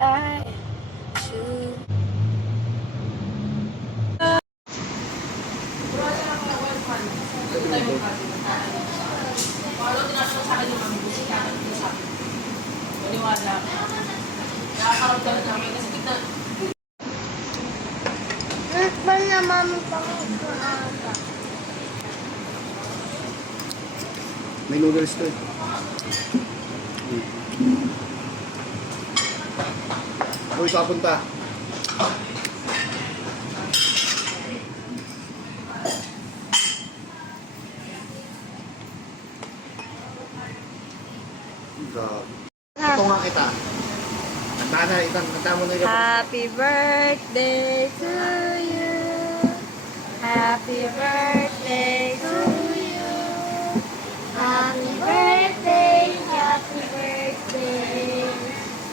I should. Nagpal na mami pang maaga. May noodles to eh. Uy, papunta. Ito nga kita. Kanta mo na yung... Happy birthday to you. Happy birthday to you. Happy birthday, happy birthday.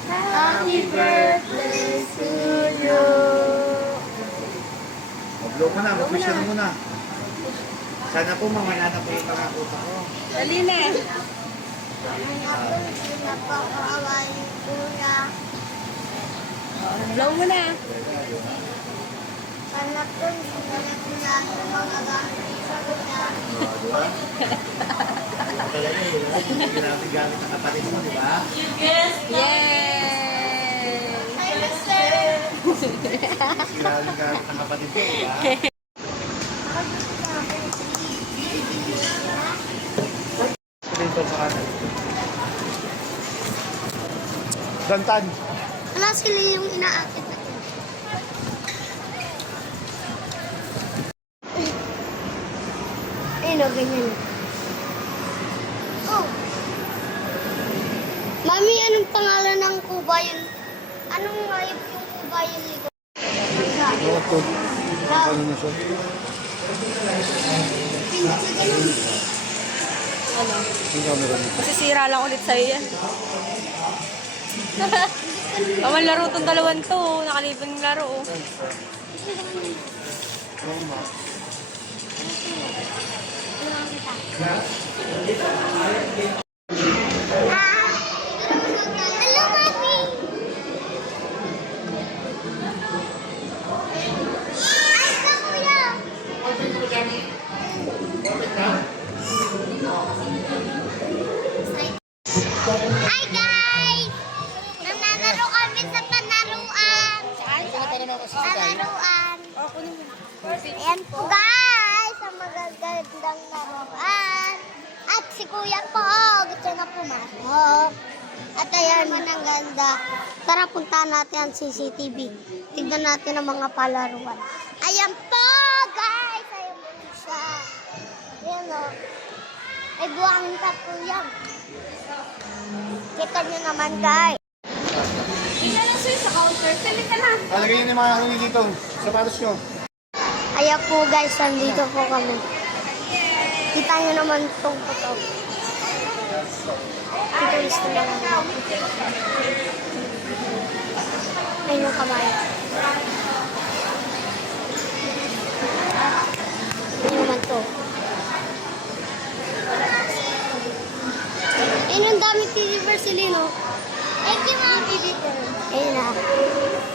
Happy birthday to you. Mag-blow ka na, mag-wish ka na muna. Sana po mamanana po yung pangako ko. Dali na. Napakaawain ko na. Blow mo na. Sana po hindi na lahat ng mga gamit sa kuna. Di ba? Talaga yun. Hindi natin gamit ang kapatid mo, di ba? Yay! Hi, mister! Hindi natin gamit ang kapatid mo, di ba? Dito sa kanan. Dantan. Wala sila yung inaakit natin. Ayun o, ganyan. Oh! Mami, anong pangalan ng kuba yun? Anong hayop yung kuba yun ligo? Oo, ito. Ano na siya? Pindot na ganun. Ano? Yung camera nito. Masisira lang ulit sa'yo yan. Paman laro tong dalawan to. Nakalibang laro. Oh. Hello, Mami! Ay, ka, kuya! Hi, guys! Nananaro kami sa panaruan. Panaruan. Ayan po, guys! Ang magagandang naruan. At si kuya po, gusto na pumasok. At ayan man ang ganda. Tara, puntahan natin ang CCTV. Tignan natin ang mga palaruan. Ayan po, guys! Ayan po siya. Ayan o. Ay, buwangin pa po yan. Kita nyo naman, guys. Tingnan lang sa'yo sa counter. Sali ka na. Talagay yun yung mga huli dito. Sapatos nyo. Ayan po, guys. Nandito po kami. Kita nyo naman itong puto. Ito is na lang. Ayun yung kamay. Ayun naman to. Ayun yung dami deliver sila, no? Thank you, Mami. Ayun na.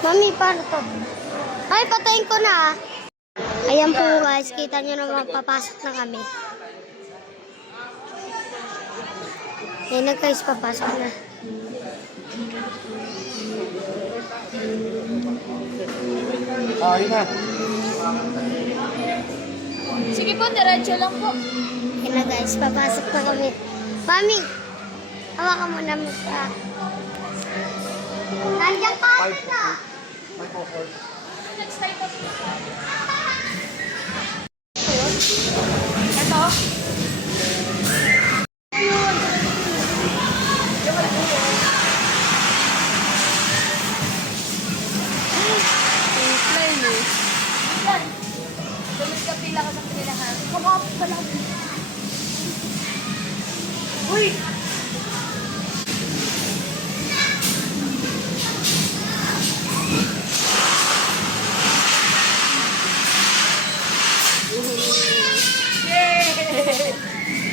Mami, paano to? Ay, patayin ko na, ah. Ayan po, guys. Kita nyo naman, papasok na kami. Ayan na, guys. Papasok na. Ayun na. Sige po, diretso lang po. Ayan na, guys. Papasok na kami. Mami, hawakan mo naman ka. Nandiyan ka na. May popcorn. Ito. Plain eh. Yan. Tuloy ka pila ka sa pilahan. Kumap pa lang. Uy!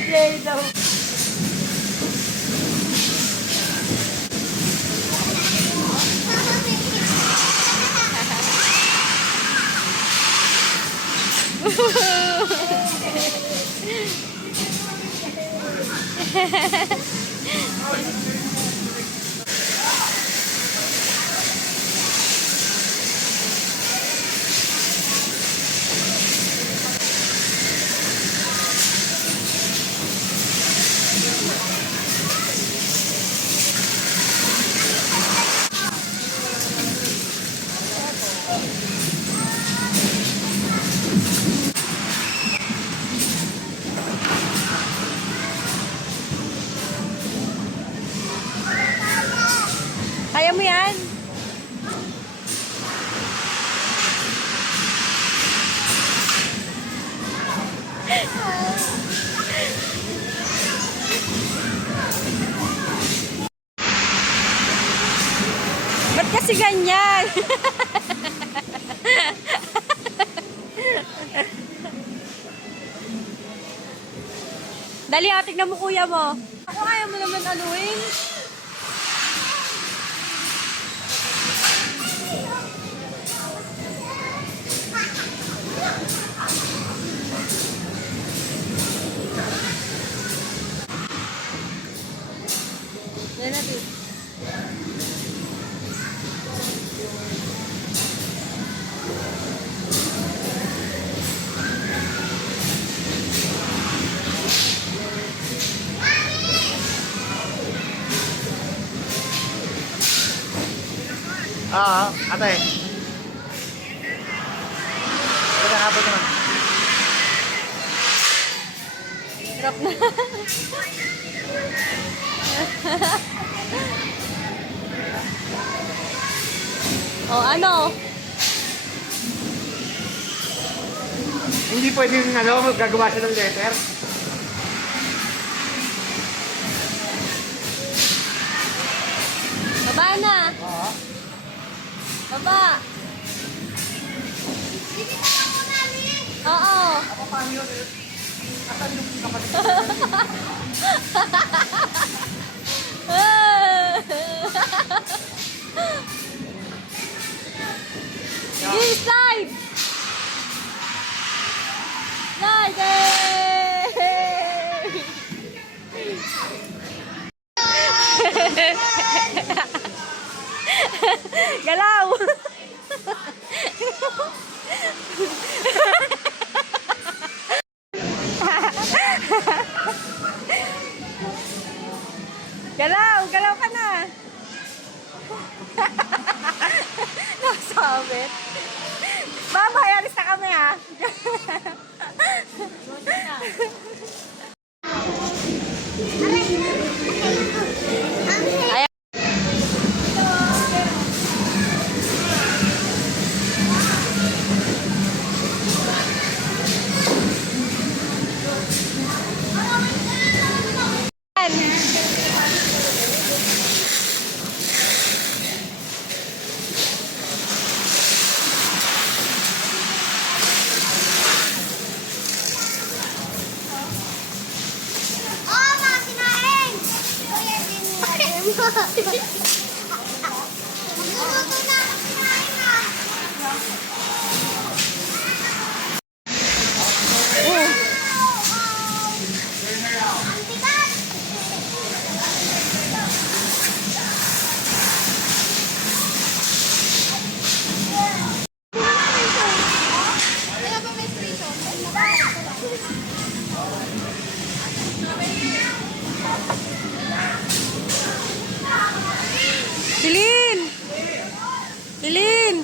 Yay daw. Kaya mo yan? Ba't kasi ganyan? Dali, tignan mo kuya mo. Ako ayaw mo naman aluin. Yan natin. Ate. Magandang hapon naman. Hirap na. Oh, ano? Hindi pwedeng gagawa siya ng letter. Baba na. Oo. Baba. Oo. Ako paano yun? Asan yung kapatid? Sige, slide! Slide! Yay! Galaw! Galaw! Galaw ka na! Nakasabit. Babay, alis na kami ha. Ayan. Oh, mga kinain! Kuya, din mo. Magluluto na ako kinain na. Ang bigat! Kaya ba may prison? Silin! Silin!